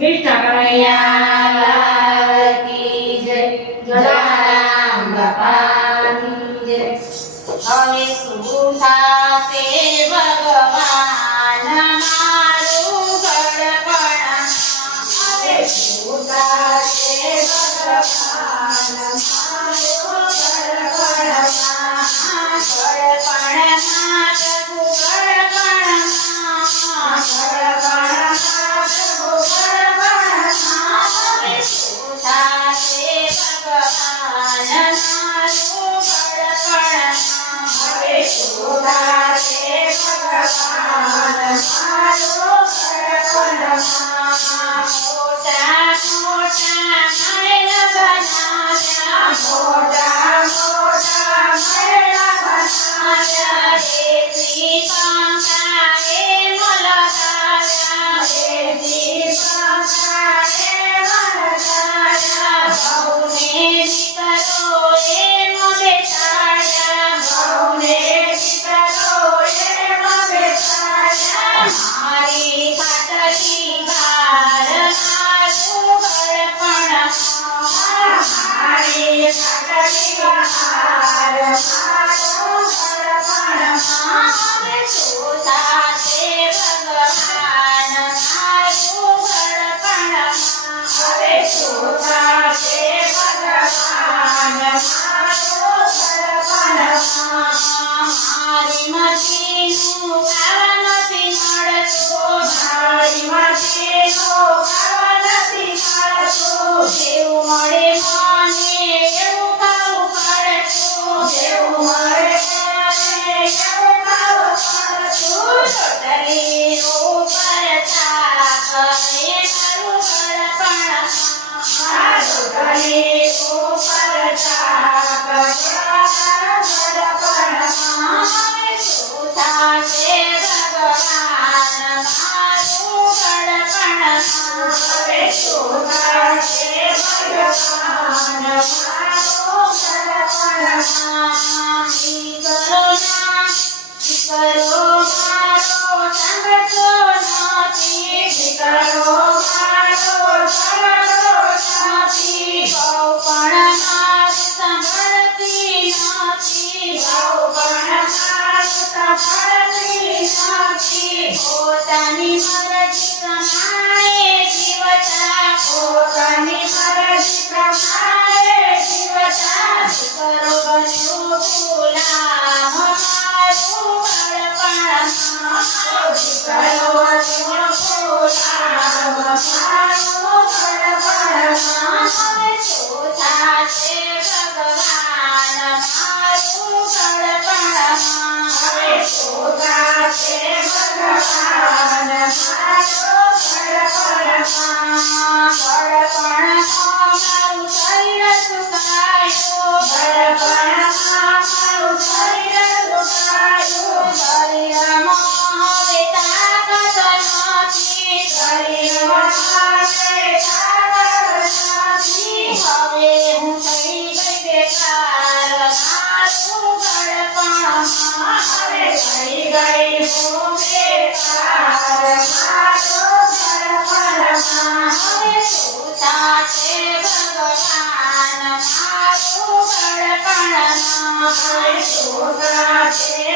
कृष्ण कन्हैया लाल की जय। जलाराम बापानी जय। હવે શું થાશે ભગવાન મારું ગળપણમાં? હવે શું થાશે ભગવાન મારું ગળપણમાં? ગળપણમાં પ્રભુ ગળપણમાં, ગળપણમાં પ્રભુ ગળપણમાં. હવે શું થાશે ભગવાન મારું ગળપણમાં? હવે શું થાશે ભગવાન મારું ગળપણમાં? મોટા મોટા મહેલ બનાવ્યા, મોટા મોટા મહેલ બનાવ્યા, રેતી પંખાએ મલગાવ્યા, રેતી પંખાએ મલગાવ્યા. વહુને દીકરો એમ બેસાડ્યા, વહુને દીકરો એમ બેસાડ્યા. મારી ખાટલી બહાર મારું ગળપણમાં, મારી ખાટલી બહાર મારું ગળપણમાં. હવે શું થાશે ભગવાન મારું ગળપણમાં? હવે શું થાશે ભગવાન મારું ગળપણમાં? મારી મતીનું ખાવા નથી મળતું, મારી મતીનું ખાવા નથી મળતું. જેવું મળે મને એવું ખાવું પડતું, જેવું મળે મને એવું ખાવું પડતું. ચોટલી ઉપર થાક એ મારું ગળપણમાં, ચોટલી ઉપર થાક એ મારું ગળપણમાં. હવે શું થાશે ભગવાન મારું ગળપણમાં? હવે શું થાશે ભગવાન મારું ગળપણમાં? દીકરો મારો સાંભળતો નથી, દીકરો મારો સાંભળતો નથી. બહુ પણ મારું સાંભળતી નથી, બહુ પણ મારું સાંભળતી નથી. પોતાની મરજી પ્રમાણે જીવતા, પોતાની મરજી પ્રમાણે જીવતા. દીકરો બન્યો ગુલામ મારું ગળપણમાં, દીકરો બન્યો ગુલામ મારું ગળપણમાં. હવે શું થાશે ભગવાન મારું ગળપણમાં? હવે શું થાશે ભગવાન મારું ગળપણમાં? ગળપણમાં મારું શરીર સુકાયું, ગળપણમાં મારું શરીર સુકાયું. શરીરમાં હવે તાકાત નથી, શરીરમાં હવે તાકાત નથી. હવે હું થઈ ગઈ બેકાર મારું ગળપણમાં, હવે થઈ ગઈ હું બેકાર મારું ગળપણમાં. હવે શું થાશે ભગવાન મારું ગળપણમાં? હવે શું થાશે